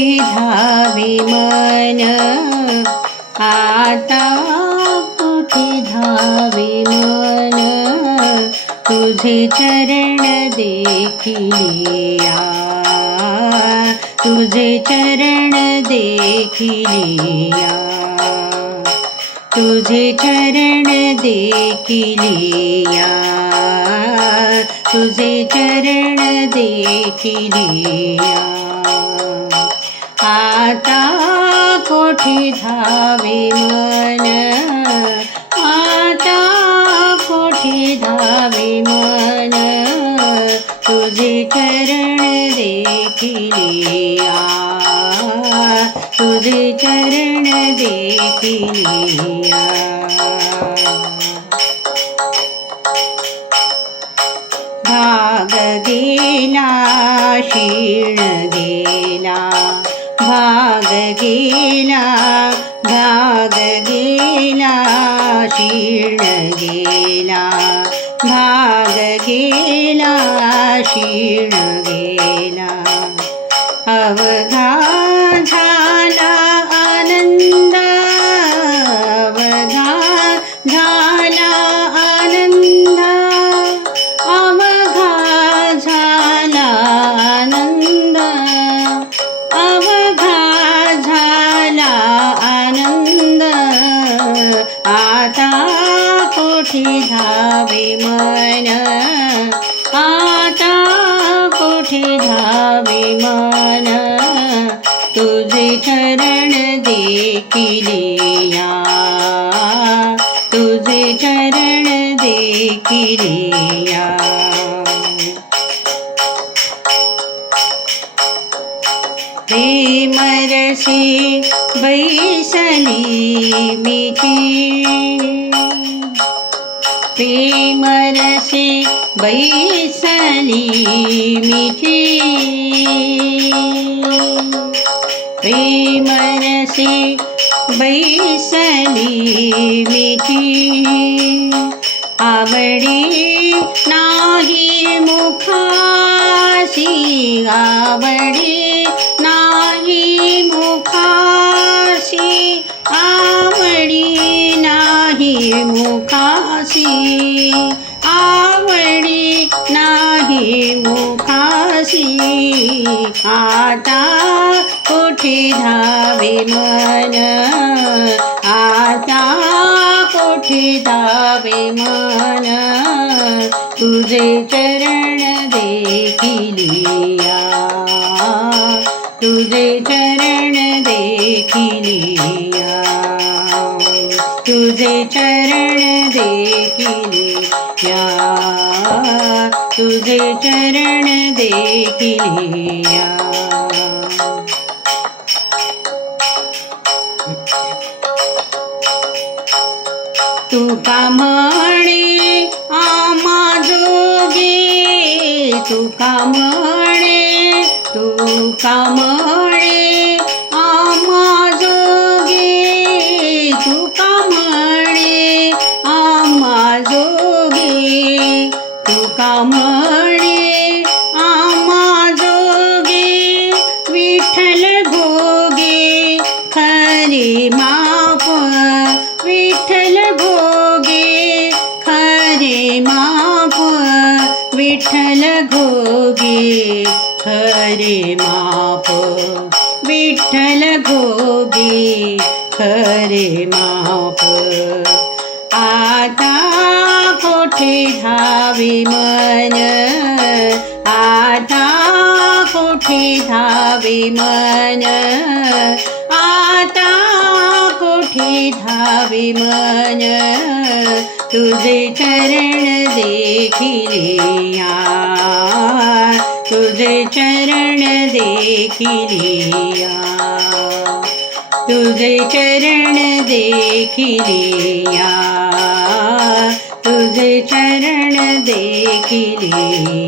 कोठी धावे मन? आता कुठे धावे मन? तुझे चरण देखिलिया. तुझे चरण देखिलिया. तुझे चरण देखिलिया. तुझे चरण देखिलिया. आता कोठी धावे मन आता कोठी धावे मन तुझे चरण देखिलिया तुझे चरण देखिलिया भाग गेला क्षीण गेला भागगीना भागगीना शीर्णगीना भागगीना शीणी आता कोठी धावे मन आता कोठी धावे मन तुझे चरण देखिलिया तुझे चरण देखिलिया ी बैसी मितिरसि बैसी मितिरसि बैसी मिति आबडी नाखी आबडी नाही मुखाशी आता कोठे धावे मन. आता कोठे धावे मन. तुझे चरण दे. चरण देखिले या तुझे चरण देखिलिया तुका म्हणे आमा जोगी तुका म्हणे तुका म्हणे विठ्ठल गोगी खरे माप आता कोठे धावी मन? आता कोठे धावी मन? आता कोठे धावी मन? तुझे चरण देखिलिया तुझे चरण देखिलिया। तुझे चरण देखिलिया। तुझे चरण देखिलिया।